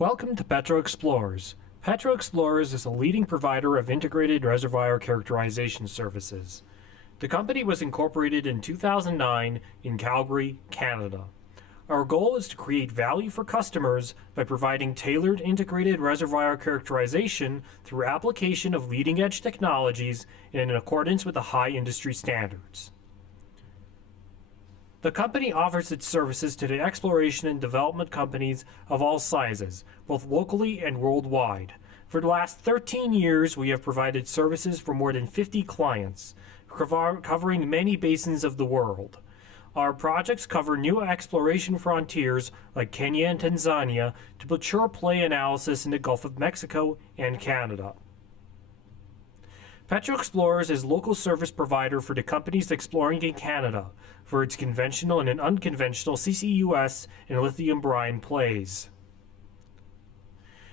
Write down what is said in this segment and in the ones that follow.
Welcome to Petro-Explorers. Petro-Explorers is a leading provider of integrated reservoir characterization services. The company was incorporated in 2009 in Calgary, Canada. Our goal is to create value for customers by providing tailored integrated reservoir characterization through application of leading-edge technologies and in accordance with the high industry standards. The company offers its services to the exploration and development companies of all sizes, both locally and worldwide. For the last 13 years, we have provided services for more than 50 clients, covering many basins of the world. Our projects cover new exploration frontiers like Kenya and Tanzania to mature play analysis in the Gulf of Mexico and Canada. Petro-Explorers is local service provider for the companies exploring in Canada for its conventional and unconventional CCUS and lithium brine plays.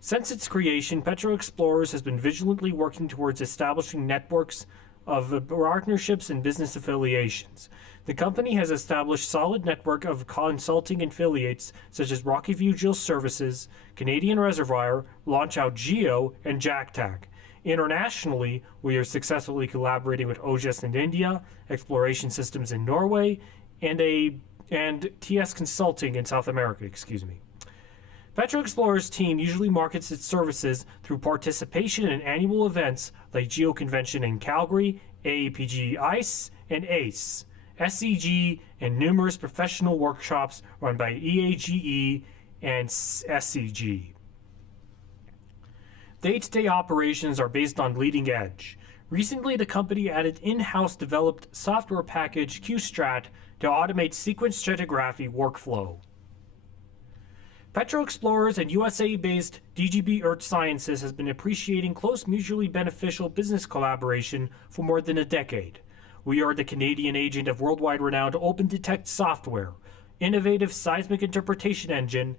Since its creation, Petro-Explorers has been vigilantly working towards establishing networks of partnerships and business affiliations. The company has established solid network of consulting affiliates such as Rocky View Geoservices, Canadian Reservoir, Launch Out Geo, and JACTAC. Internationally, we are successfully collaborating with OGES in India, Exploration Systems in Norway, and TS Consulting in South America. Petro-Explorers team usually markets its services through participation in annual events like Geo Convention in Calgary, AAPG ICE, and ACE, SCG, and numerous professional workshops run by EAGE and SCG. Day-to-day operations are based on leading edge. Recently, the company added in-house developed software package QStrat to automate sequence stratigraphy workflow. Petro-Explorers and USA-based DGB Earth Sciences has been appreciating close mutually beneficial business collaboration for more than a decade. We are the Canadian agent of worldwide renowned OpenDetect software, innovative seismic interpretation engine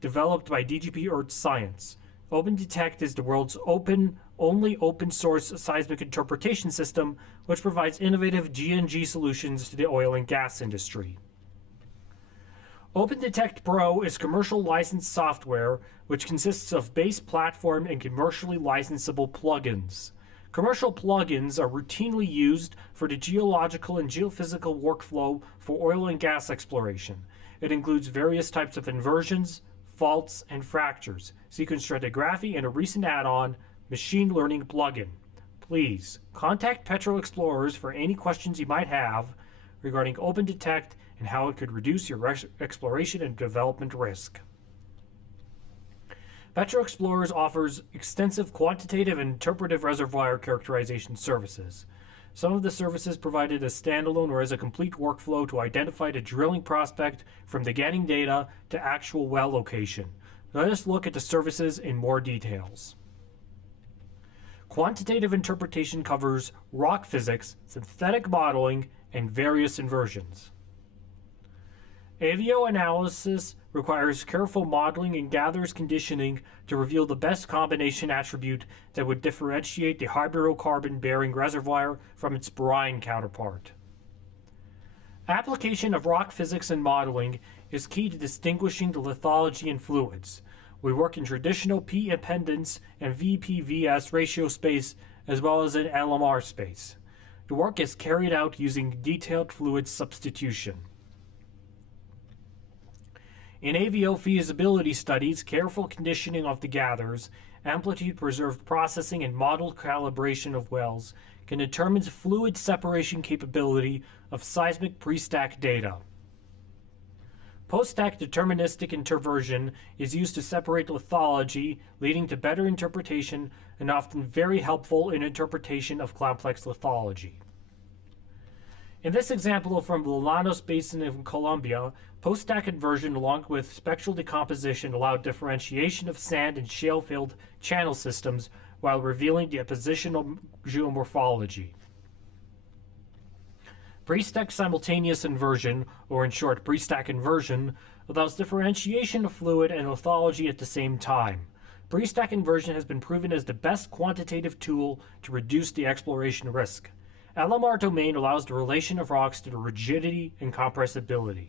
developed by DGB Earth Science. OpenDetect is the world's only open-source seismic interpretation system, which provides innovative GNG solutions to the oil and gas industry. OpenDetect Pro is commercial licensed software, which consists of base platform and commercially licensable plugins. Commercial plugins are routinely used for the geological and geophysical workflow for oil and gas exploration. It includes various types of inversions, faults, and fractures, sequence stratigraphy, and a recent add-on, machine learning plugin. Please contact Petro-Explorers for any questions you might have regarding OpenDetect and how it could reduce your exploration and development risk. Petro-Explorers offers extensive quantitative and interpretive reservoir characterization services. Some of the services provided as standalone or as a complete workflow to identify the drilling prospect from the getting data to actual well location. Let us look at the services in more details. Quantitative interpretation covers rock physics, synthetic modeling, and various inversions. AVO analysis requires careful modeling and gathers conditioning to reveal the best combination attribute that would differentiate the hydrocarbon-bearing reservoir from its brine counterpart. Application of rock physics and modeling is key to distinguishing the lithology in fluids. We work in traditional P impedance and VP-VS ratio space as well as in LMR space. The work is carried out using detailed fluid substitution. In AVO feasibility studies, careful conditioning of the gathers, amplitude-preserved processing, and model calibration of wells can determine the fluid separation capability of seismic pre-stack data. Post-stack deterministic interversion is used to separate lithology, leading to better interpretation and often very helpful in interpretation of complex lithology. In this example from the Llanos Basin in Colombia, post-stack inversion along with spectral decomposition allowed differentiation of sand and shale-filled channel systems while revealing the positional geomorphology. Pre-stack simultaneous inversion, or in short pre-stack inversion, allows differentiation of fluid and lithology at the same time. Pre-stack inversion has been proven as the best quantitative tool to reduce the exploration risk. LMR domain allows the relation of rocks to the rigidity and compressibility.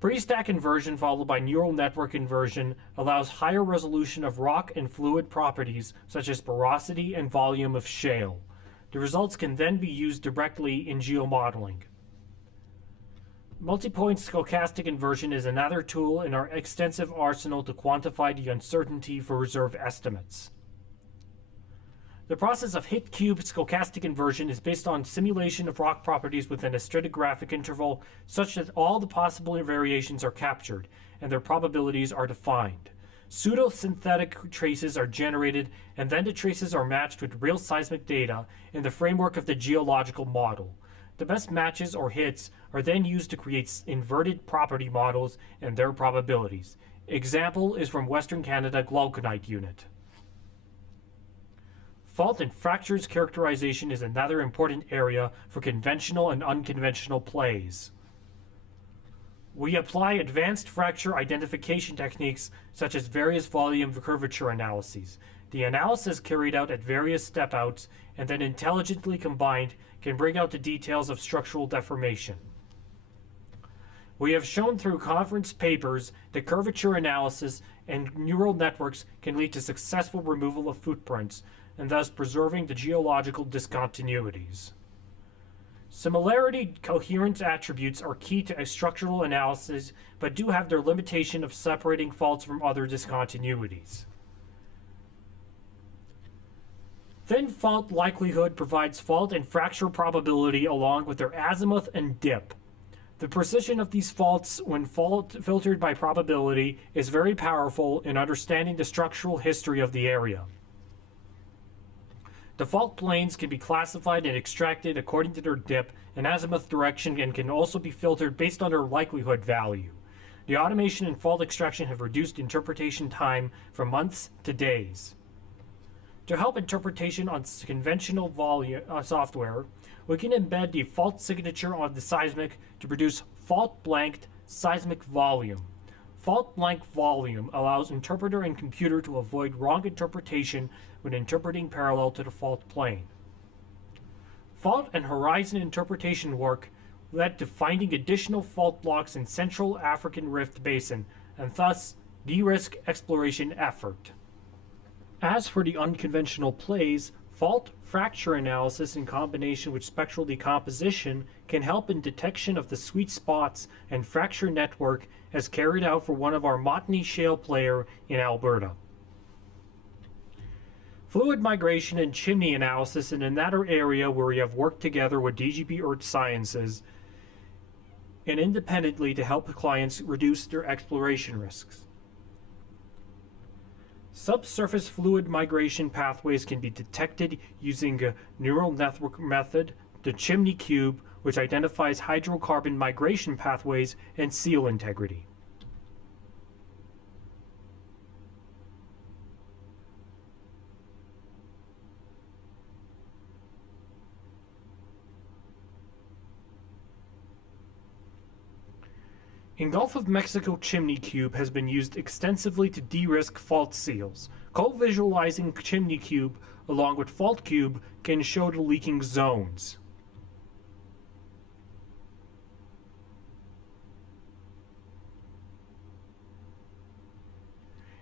Pre-stack inversion followed by neural network inversion allows higher resolution of rock and fluid properties such as porosity and volume of shale. The results can then be used directly in geomodeling. Multipoint stochastic inversion is another tool in our extensive arsenal to quantify the uncertainty for reserve estimates. The process of hit-cube stochastic inversion is based on simulation of rock properties within a stratigraphic interval such that all the possible variations are captured and their probabilities are defined. Pseudo-synthetic traces are generated and then the traces are matched with real seismic data in the framework of the geological model. The best matches or hits are then used to create inverted property models and their probabilities. Example is from Western Canada Glauconite Unit. Fault and fractures characterization is another important area for conventional and unconventional plays. We apply advanced fracture identification techniques such as various volume curvature analyses. The analysis carried out at various step-outs and then intelligently combined can bring out the details of structural deformation. We have shown through conference papers that curvature analysis and neural networks can lead to successful removal of footprints and thus preserving the geological discontinuities. Similarity coherence attributes are key to a structural analysis but do have their limitation of separating faults from other discontinuities. Thin fault likelihood provides fault and fracture probability along with their azimuth and dip. The precision of these faults when filtered by probability is very powerful in understanding the structural history of the area. The fault planes can be classified and extracted according to their dip and azimuth direction and can also be filtered based on their likelihood value. The automation and fault extraction have reduced interpretation time from months to days. To help interpretation on conventional software, we can embed the fault signature on the seismic to produce fault-blanked seismic volume. Fault-blank volume allows interpreter and computer to avoid wrong interpretation when interpreting parallel to the fault plane. Fault and horizon interpretation work led to finding additional fault blocks in Central African Rift Basin and thus de-risk exploration effort. As for the unconventional plays, fault fracture analysis in combination with spectral decomposition can help in detection of the sweet spots and fracture network as carried out for one of our Montney shale player in Alberta. Fluid migration and chimney analysis in another area where we have worked together with DGB Earth Sciences and independently to help clients reduce their exploration risks. Subsurface fluid migration pathways can be detected using a neural network method, the chimney cube, which identifies hydrocarbon migration pathways and seal integrity. In Gulf of Mexico chimney cube has been used extensively to de-risk fault seals. Co-visualizing chimney cube along with fault cube can show the leaking zones.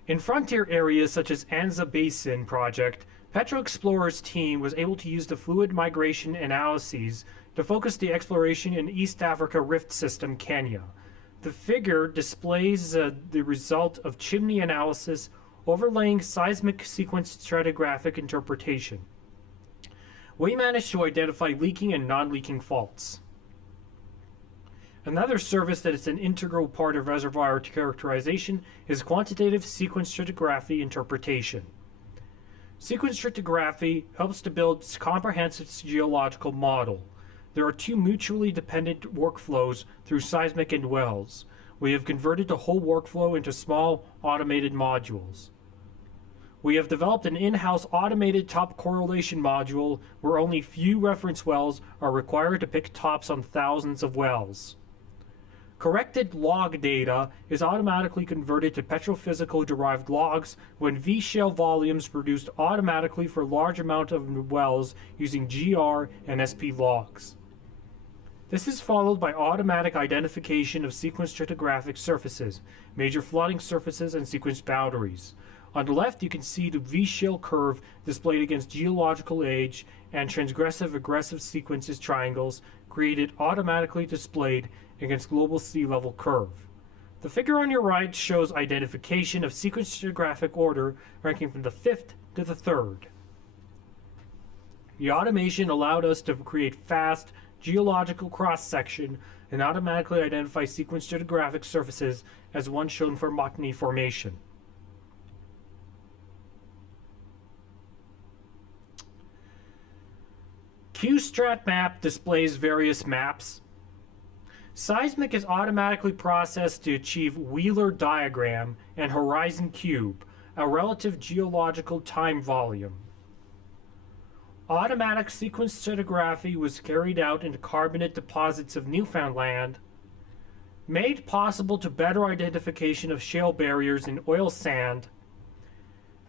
In frontier areas such as Anza Basin project, Petro-Explorers team was able to use the fluid migration analyses to focus the exploration in East Africa Rift System, Kenya. The figure displays the result of chimney analysis overlaying seismic sequence stratigraphic interpretation. We managed to identify leaking and non-leaking faults. Another service that is an integral part of reservoir characterization is quantitative sequence stratigraphy interpretation. Sequence stratigraphy helps to build a comprehensive geological model. There are two mutually dependent workflows through seismic and wells. We have converted the whole workflow into small automated modules. We have developed an in-house automated top correlation module where only few reference wells are required to pick tops on thousands of wells. Corrected log data is automatically converted to petrophysical-derived logs when V-shale volumes produced automatically for large amount of wells using GR and SP logs. This is followed by automatic identification of sequence stratigraphic surfaces, major flooding surfaces, and sequence boundaries. On the left, you can see the V-shell curve displayed against geological age and transgressive aggressive sequences triangles created automatically displayed against global sea level curve. The figure on your right shows identification of sequence stratigraphic order ranking from the 5th to the 3rd. The automation allowed us to create fast geological cross-section and automatically identify sequence stratigraphic surfaces as one shown for Montney Formation. QStratMap displays various maps. Seismic is automatically processed to achieve Wheeler diagram and horizon cube, a relative geological time volume. Automatic sequence stratigraphy was carried out into carbonate deposits of Newfoundland, made possible to better identification of shale barriers in oil sand,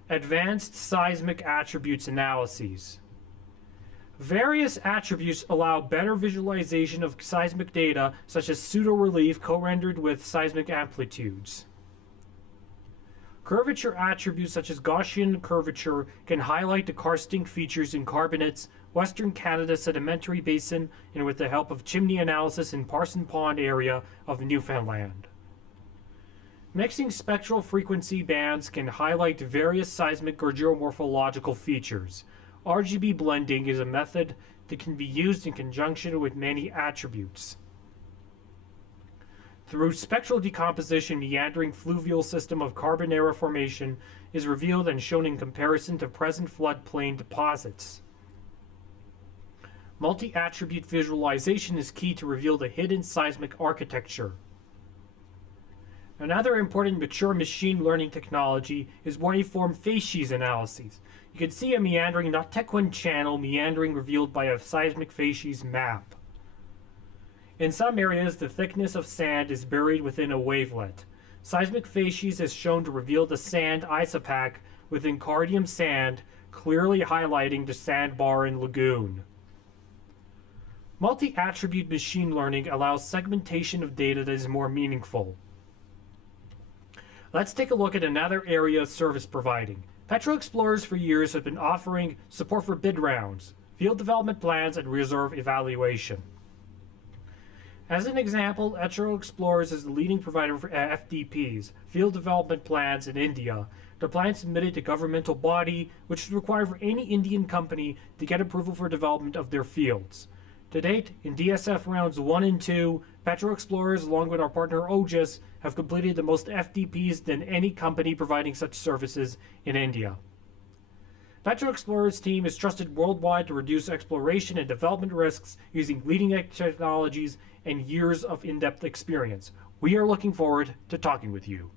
advanced seismic attributes analyses. Various attributes allow better visualization of seismic data, such as pseudo-relief co-rendered with seismic amplitudes. Curvature attributes such as Gaussian curvature can highlight the karstic features in carbonates, Western Canada Sedimentary Basin, and with the help of chimney analysis in Parson Pond area of Newfoundland. Mixing spectral frequency bands can highlight various seismic or geomorphological features. RGB blending is a method that can be used in conjunction with many attributes. Through spectral decomposition, meandering fluvial system of Carbonara Formation is revealed and shown in comparison to present floodplain deposits. Multi-attribute visualization is key to reveal the hidden seismic architecture. Another important mature machine learning technology is boniform facies analyses. You can see a meandering Notequin channel meandering revealed by a seismic facies map. In some areas, the thickness of sand is buried within a wavelet. Seismic facies is shown to reveal the sand isopack within Cardium sand, clearly highlighting the sandbar and lagoon. Multi-attribute machine learning allows segmentation of data that is more meaningful. Let's take a look at another area of service providing. Petro-Explorers for years have been offering support for bid rounds, field development plans, and reserve evaluation. As an example, Petro-Explorers is the leading provider for FDPs, field development plans in India. The plan submitted to governmental body, which is required for any Indian company to get approval for development of their fields. To date, in DSF rounds 1 and 2, Petro-Explorers, along with our partner OGIS, have completed the most FDPs than any company providing such services in India. Petro-Explorers team is trusted worldwide to reduce exploration and development risks using leading-edge technologies and years of in-depth experience. We are looking forward to talking with you.